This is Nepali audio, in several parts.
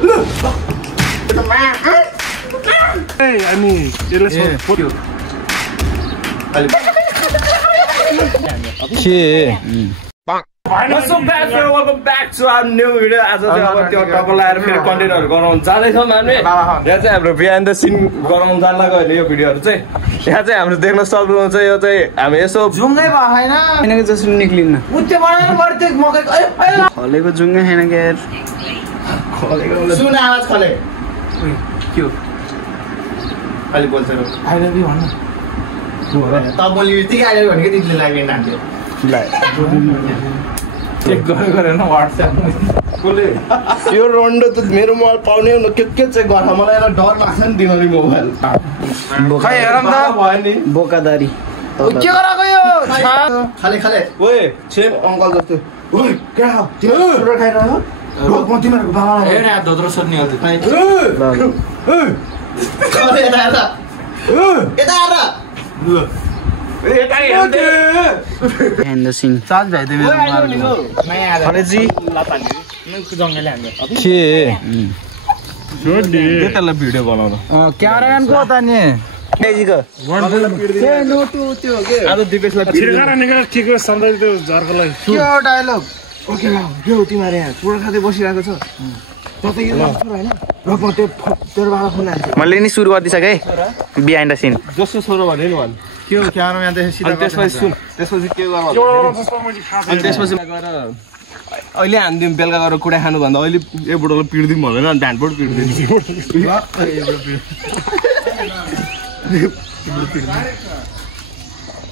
Hey, अनि यसले सोध्यो Welcome back to our new video. आज चाहिँ अब त्यो टक्कर लाएर फेरि कन्टेन्टहरु गराउन जाँदैछौँ हामी। यहाँ चाहिँ हाम्रो बिहाइन्ड द सिन गराउन जान लाग्यो यो भिडियोहरु चाहिँ। यहाँ चाहिँ हाम्रो देख्न सक्नुहुन्छ यो चाहिँ हामी यसो जुङ्गै भएन हैन जस्तो निक्लिन्न उच्च बनाउनु पर्थे मकै खलेको जुङ्गै हैन के यार खलेको सुन आवाज खले के हो अलि बोल्छ र आई लभ यु भन्न त बोल्यो यतिकै आयो भनेको तिमीले लाग्यो नाम्थ्यो ल चेक गरेन WhatsApp कोले यो रोन्डो त मेरो मोबाइल पाउने न के चाहिँ गर्छ मलाई एउटा डर लाग्छ नि दिनरी मोबाइल खै हेरम त भयो नि बोकादारी के गराको यो खाले खाले ओए सेम अंकल जस्तो ओए के हो त्यो सुरा खाइरह्यो रोक म तिमीहरुको बाबालाई हेर यहाँ धोद्रो सोध्ने हो खाले यता हेर यता हेर सिंह चाल भाइ तिमी खलेजी जंगलले हान्यो के छोड्दे त्यसलाई भिडियो बनाउन क्यामेराम्यान को त नि मेजीको के नोटु त्यो के आज दिपेशलाई छिरगारा निका के को सन्दै त्यो झर्कलाई के डायलग ओके ल के हो तिमीहरु यहाँ चुरा खादै बसिरहेको छ ततै यो लाग्छ हैन र म त्यो तेरो बाबा फोन हाल्छ मैले नि सुरु गर्दिसके बिहाइन्ड द सिन जसो छोरो भने नि भन् के हो क्यामेराम्यान देखे सिधा त्यसपछि सुन त्यसपछि के गर्नु अनि त्यसपछि गएर अहिले हान्दिम बेलुका गएर कुडा खानु भन्दा अहिले ए बुढोले पिड्दिम भन्दैन अनि ढानपोट पिड्दिम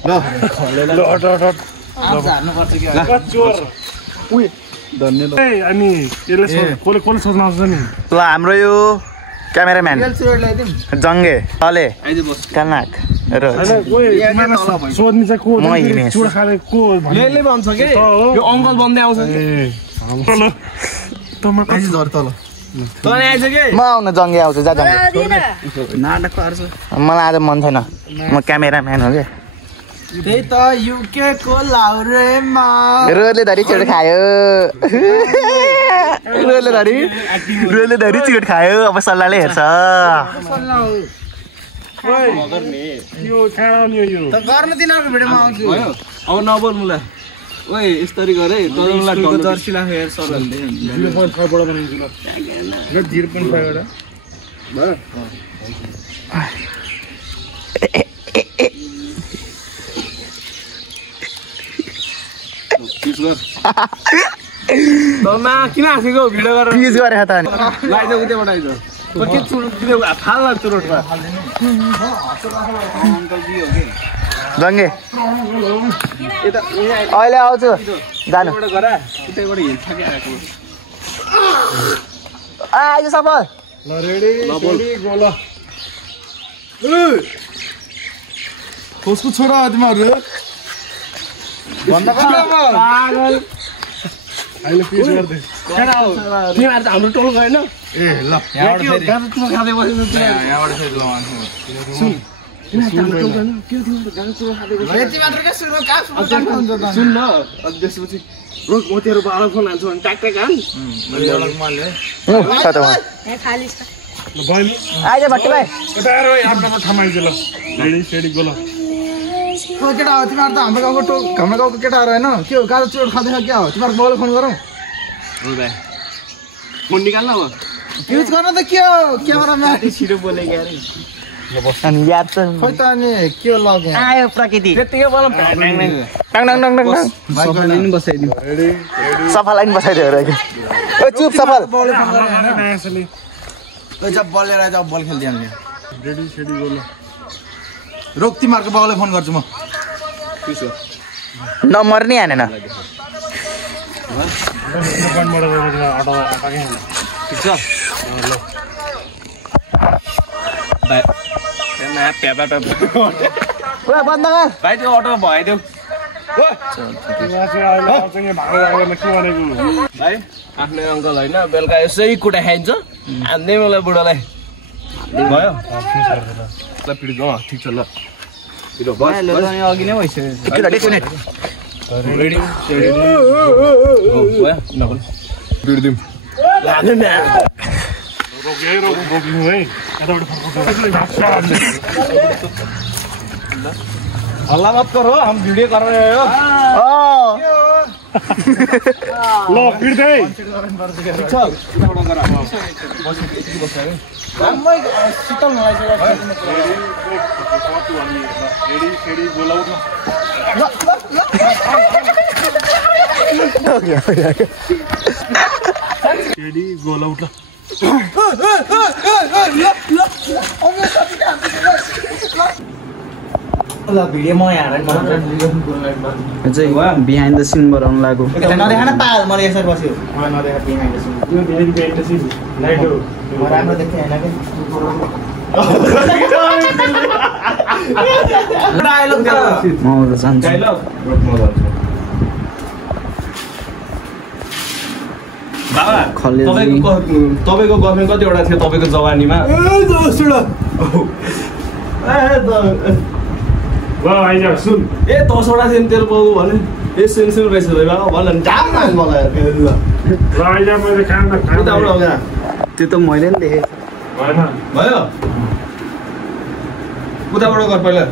ल ल अट हार्नु पर्छ के चोर उइ धन्यवाद ए अनि यसले कोले सोच्न आउँछ नि ल हाम्रो यो क्यामेराम्यान जंगे तले आइज बस कनाक र सोध्ने चाहिँ को चुरा खाले को ले भन्छ के यो अंकल बन्दै आउँछ के ल तमा आइज धर तल तले आइज के म आउन जंगे आउँछु जा जंगे नाटक गर्छु मलाई आज मन छैन म क्यामेराम्यान हो के त्यही त युके को लाउरेमा रोले धरी चिकट खायो रोले धरी चिकट खायो अब सल्लाहले हेर्छ यो खाना नि यो त गर्न दिनको भिडियोमा आउँछु भयो अब नबोल मुला ओए यसरी गरे तललाई को जर्सी ला हेर सरले 0.5 बाट बनाइदिनु ल 0.5 बाट भयो तलमा किन आफैको भिडियो गरेर पिज गरे त नि लाइज उतेबाट आइज के चुरो फाल चुरोटमा जंगे अहिले आउँछु जानु गरा उतैबाट हिँड्छ के आएको आइज सफल ल रेडी गो ल कसको छोरा तिमीहरु भन्दा पागल अहिले पिस गर्दै केटा हो तिमीहरु त हाम्रो टोल गएन ए ल यहाँबाट फेरि गाडी चुरो खादै बस्नु यहाँबाट फेरि ल सुन यति मात्र के सुरु का हुन्छ त सुन न अनि त्यसपछि रोक म तेरो बाबा फोन हाल्छु अनि ट्याक ट्याक हान मैले अलग माले ल बहिनी आइज भट्टी भाइ यता आएर आफ्नो ठाउँमा आइज ल रेडी सेडी गो ल केटा हो तिमीहरु त हाम्रो गाउँको केटाहरु हैन के हो गाडो चोट खाँदै क्या हो तिमीहरु मोबाइल फोन गरौ हो भाइ फोन निकाल्न अब युज गर्न त के हो क्यामेरामा छिटो बोले के अरे अनि याद त खोइ त अनि के लग्यो आयो प्रकृति त्यतिकै बोल टङ सफल लाइन बसाइदिनु सफल लाइन बसाइदियो रे ओ चुप सफल बल फोन गरे हैन यसले ओ जब बलेर आइज बल खेल्दै हामीले रेडी सेडी गो ल रोक तिमीहरुको बाउले फोन गर्छु म किसो नम्बर नि हानेन ठिक छ ल भाइ एना पेपा ओए बन्द गर भाइ त्यो अटो भइदेऊ भाइ आफ्नै अङ्कल होइन बेलुका यसै कुटा खाइन्छ हान्दै मलाई बुढोलाई भयो ल पिड जाउँ ठिक छ ल पिडो बस अघि नै भइसक्यो केटा डेस्टिनेट रेडी सेडी हो भयो नबल पिड दिम रोक्नु है हल्ला मत करो हम वीडियो कर रहे हैं ल पिट्दै चल रेडी गोल आउट ल भिडियो म यहाँ चाहिँ बिहाइन्ड द सिन बनाउनु लाग्यो नदेखा न पाल मैले यसरी बस्यो नदेखा बिहाइन्ड द सिन त्यो बिहाइन्ड द सिन लाइटो म राम्रो देख्थे हैन के डायलग म जान्छु डायलग बाबा तपाईको गर्लफ्रेन्ड कतिवटा थियो तपाईको जवानीमा सुन ए 10 वटा थियो तेरो बाबु भने ए सुन रहेछ बाबा भन जाम मलाई त्यो त मैले नि देखेँ भयो उताबाट गर पहिला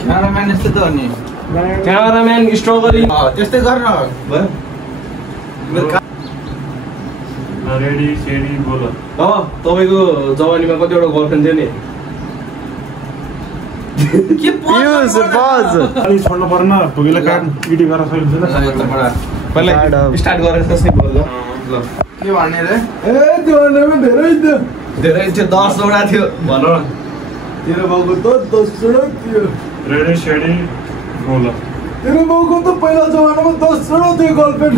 क्यामेराम्यान यस्तो त हो नि क्यामेराम्यान स्ट्रगलिङ त्यस्तै गर्न भयो रेडी सेडी बोल तपाईको जवानीमा कतिवटा गर्लफ्रेन्ड थियो नि के पज अलि छोड्नु पर्न पुगेले काम इडी गर्न सकिन्छ पहिला स्टार्ट गरेर त्यसै बोल ल के भन्ने रे ए त्यो भन्नेमा धेरै थियो 10 वटा थियो भन न तेरो बाउको त 10 वटा थियो रेडी सेडी बोल तेरो बाउको त पहिला जमानामा 10 वटा थियो गर्लफ्रेन्ड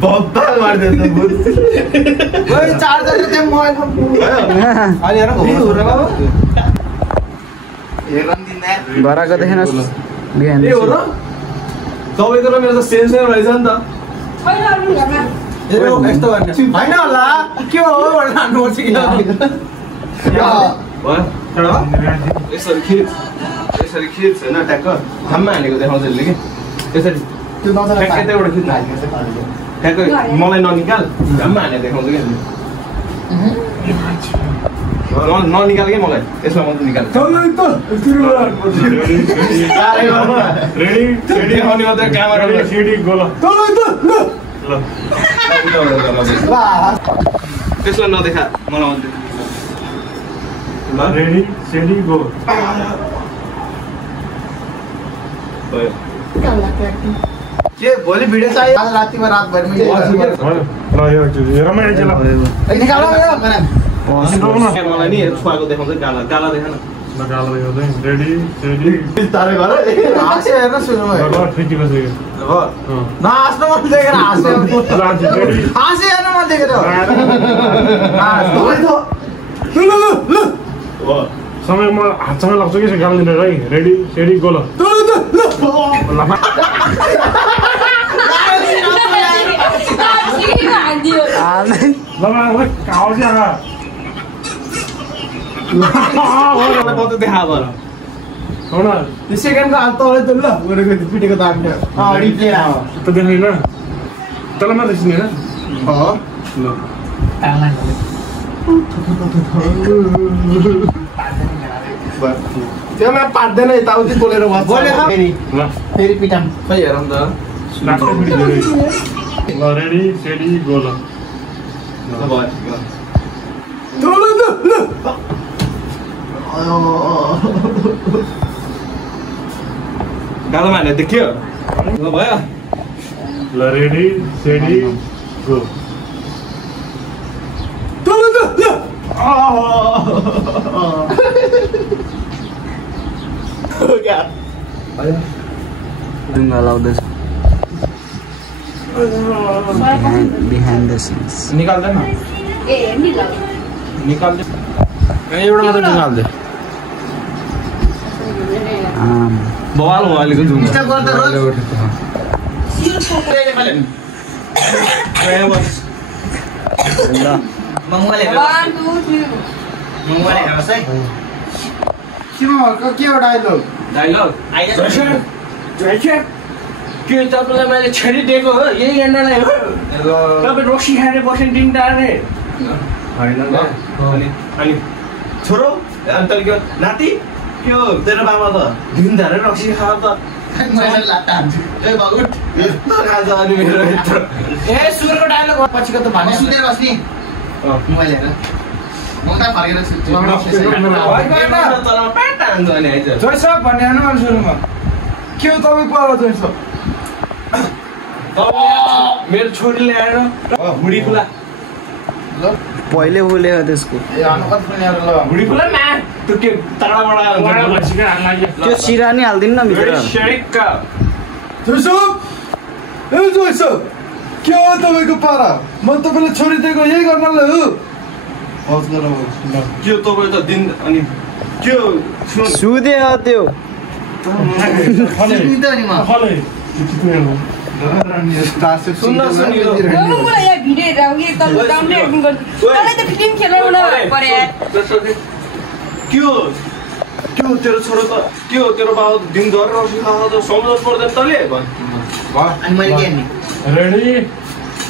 बब्बा मार्दै त बुझ ओइ चार्जर त्यो मोबाइल फोन अलि हेर हेरन दिँदा गराको देखेन बिहान ए हो र तपाईको र मेरो त सेम सेम रहेछ नि त यस्तो गर्ने हैन होला के हो भनेर हान्नु पर्छ कि यसरी खिच होइन ट्याक्क थाममा हानेको देखाउँछ यसले कि यसरी त्यो नजर ट्याक्कै खिच्न ट्याक्कै मलाई ननिकाल घाममा हानेर देखाउँछ कि ननिकाल कि मलाई यसमा मात्रै निकाल रेडी सेडी देखाउने मात्रै क्यामेरा सेडी गोल त्यसलाई नदेखा मलाई मात्रै रेडी सेडी गोल भयो के भोलि भिडियो चाहिँ आज रातिमा रातभरिमै ल यो रमाइलो छ निकाल्नु मलाई नि छुवाको देखाउँछ काला काला देखा न रेडी सेडी तारे घर हाँसे हेर्न सुरुमा ठिकै छ नहाँस्नु मन देखेर हाँसे हाँसे हेर्न मन देखेर समय म हातसँग लाग्छ कि गाल दिने है रेडी सेडी गोल देखा भएर सेकेन्डको हात तलै त ल गरेको पिटेको दाम रिप्ले आयो त देखाइन तल मात्रै चिने त्योमा पाट्दैन यताउति बोलेर फेरि पिटाम खै हेरौँ त ल रेडी सेडी गोल गालामा हालेर देख्यो ल भयो ल रेडी सेडी गो ढुङ्गा लाउँदैछ behind the scenes निकाल्दैन निकाल्दै एउटा मात्रै निकाल्दै बवाल हो अहिलेको ढुङ्गा स्टप गर्दा ल मोबाइल हेर 1 2 3 मोबाइल हेर्नुस् है के हो डायलग डायलग आइज के तपाईँलाई मैले छेडी दिएको हो यही एन्डालाई हो तपाईँ रक्सी खाएर बस्ने दिन टार्ने होइन अनि छोरो अन्त के नाति के हो तेरो बाबा त दिनधारै रक्सी खायो त यस्तो खान्छ अनि मेरो सुगरको डायलग पछिको त भन्ने सुतेर बस्ने मोबाइल हेरेर मुन्टा फर्केर सुत्छु जयसक भन्ने आउनु मन सुरुमा के हो तपाईँ पाला जयसक मेरो छोरी ल्याएर हुडी खुला पहिले बोलेको त्यसको हुडी खुला न त्यो के ताडाबाट त्यो सिरा नि हाल्दिनु न भित्र जयसक ए जयसक के हो तपाईँको पारा म तपाईँलाई छोरी दिएको यही गर्नलाई हो के हो तपाईँ त दिन अनि के हो सुदे हो त्यो के हो तेरो छोरो त के हो तेरो बाबा दिनभर रक्सी खाएको त सम्झाउनु पर्दैन तैँले रेडी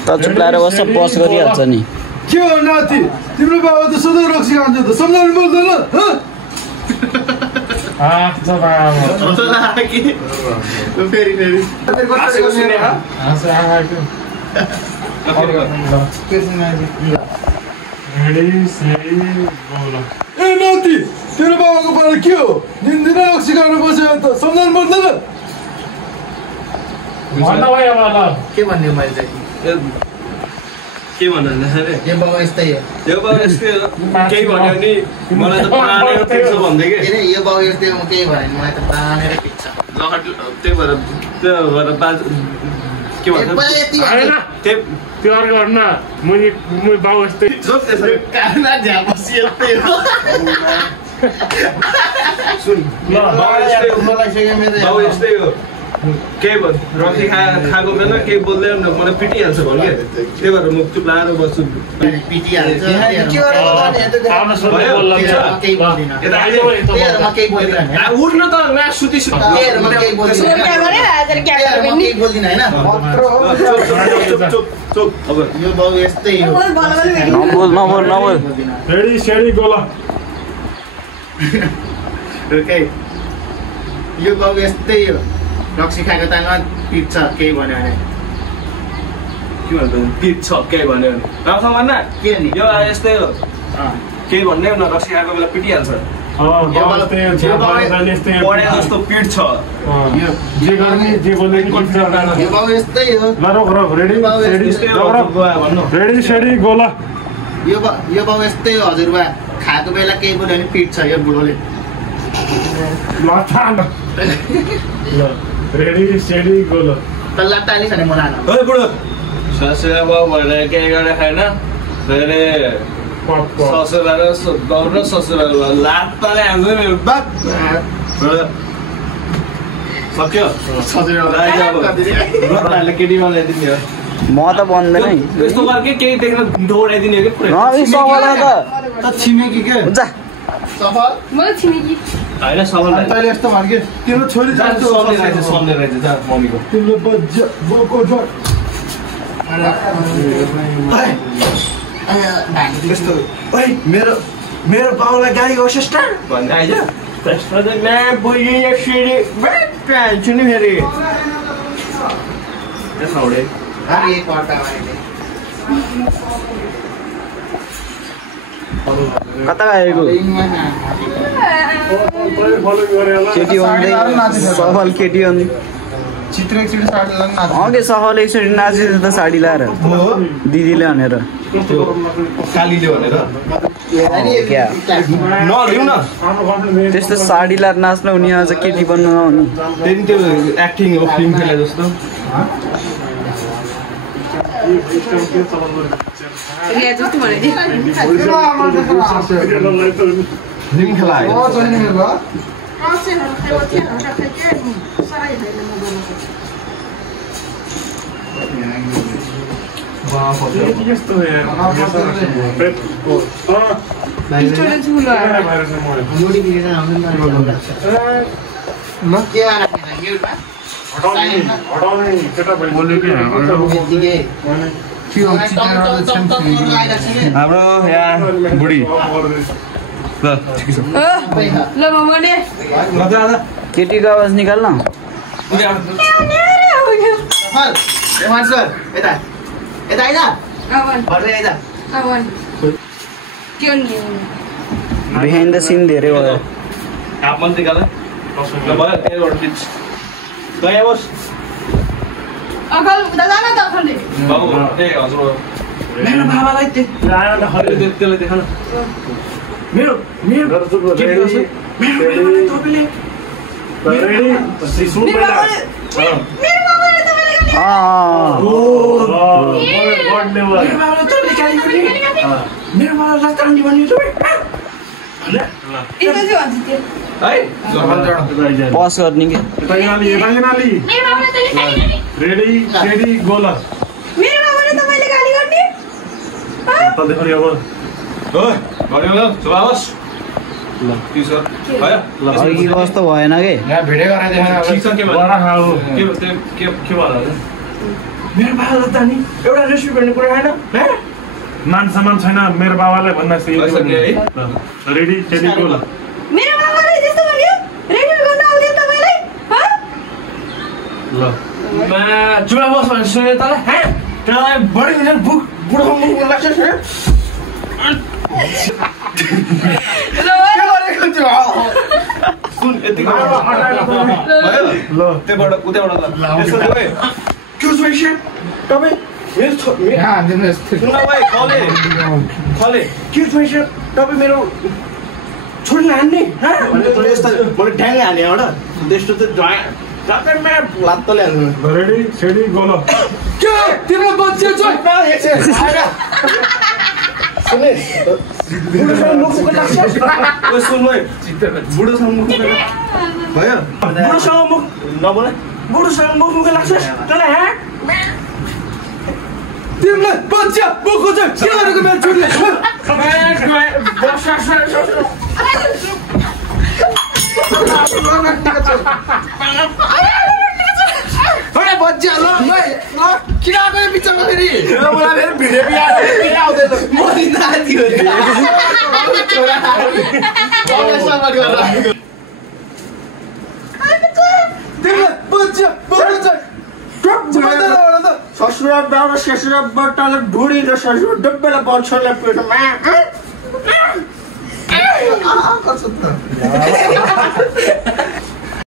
त चुप्लाएर बस्छ बस गरिहाल्छ नि के हो नाति तिम्रो बाबा त सधैँ रक्सी खान्छ त सम्झाउनु पर्दैन ए नाति तेरो बाबाको पारा के हो दिनदिनै रक्सी खाएर बस्यो त सम्झाउनु पर्दैन के भन्ने मैले चाहिँ के भन्नु यो बाबा यस्तै हो यो बाबा यस्तै केही भन्यो भने मलाई त प्राणेर पिट्छ भन्दै के यो बाबा यस्तै हो केही भन्यो मलाई त प्राणेर पिट्छ त्यही भएर बाज के भन्छ त्यो अर्को भन्न मैले बाउ यस्तै कानमा झ्यापसी यस्तै हो सुन बाउ यस्तै हो केही रक्सी खाएको बेला केही बोल्दैन मलाई पिटिहाल्छ भन्यो क्या त्यही भएर म चुप लाएर बस्छु उठ्न त म्याच सुति रेडी सेडी गोला यो बाबु यस्तै हो रक्सी खाएको ताङमा पिट्छ केही भन्यो भने के भन्छ पिट्छ केही भन्यो भने राम्रोसँग भन्न के नि यो यस्तै हो केही भन्ने न रक्सी खाएको बेला पिटिहाल्छ पढे जस्तो पिट्छ यो बाबु यस्तै हो रेडी सेडी गोला यो बाबु यस्तै हो हजुरबा खाएको बेला केही बोल्यो भने पिट्छ यो बुढोले रेडी सेडी गोला त लाटाले खाने मन आएन ओइ बुढो ससुरा बाउ भनेर केही गरे छैन फेरि ससुरा र बाउ र ससुरा लाटाले हान्छ मेरो बाप सक्यो ससुराले केटी बनाइदिने हो म त बन्दैन यस्तो गर्के केही देख्न दौडाइदिने हो कि छिमेकी के हुन्छ होइन सवाल तैँले यस्तो भन्यो तिम्रो छोरी सम्झे रहेछ जा मम्मीको तिम्रो यस्तो ओइ मेरो बाउलाई गाली गर्छस् त भन्दै आइज त्यसमा चाहिँ म्या बुझी यसरी हाल्छु नि फेरि त्यसमा कता गएको केटी आउँदै सफल केटी आउँदै अघि सफल एकचोटि नाचेको त साडी लाएर दिदीले भनेर कालीले भनेर नलिउ न त्यस्तो साडी लाएर नाच्न हुने आज केटी बन्नु नहुने त्यही त्यो एक्टिङ हो फिल्म खेला जस्तो फिल्म खेला हाम्रो यहाँ बुढी ल मम्मी केटीको आवाज निकाल न बिहाइन्ड द सिन धेरै भयो मेरो बाबालाई त्यसलाई देखाउन मेरो पस गर्ने कि रेडी गोला अघि कस्तो भएन कि मेरो बाबालाई त नि एउटा रेस्टुरेन्ट कुरा होइन मान सम्मान छैन मेरो बाबालाई भन्दा रेडी रेडी गोला मेरो बाबाले त्यस्तो भन्यो रेडी गर्न आउँदैन तपाईलाई ल चुडा बस भने सुने तँलाई त्यहाँलाई बढी हुन्छ बुढो मुख लाग्छ सुन यतिको ल त्यहाँबाट उताबाट के छ तपाईँ खले के छ तपाईँ मेरो छोड्न हान्ने मैले ड्याङ हाने एउटा त्यस्तो चाहिँ लात्तले हाल्नु रेडी रेडी गोला के तिम्रो बच्चा चाहिँ बुढोसँग मुख लाग्छ बुढोसँग मुख भयो बुढोसँग मुख नबोला बुढोसँग मुख लाग्छ तँलाई तिमीलाई बच्चा मुख चाहिँ के गरेको मेरो छोरीले बच्चा ल किन आएको बिचमा फेरि मलाई फेरि भिडियो किन आउँदैन म नाति हो ससुरा बाबा ससुरा बट्टाले ढुडी र ससुरा डब्बेलाई बल्छले पेटमा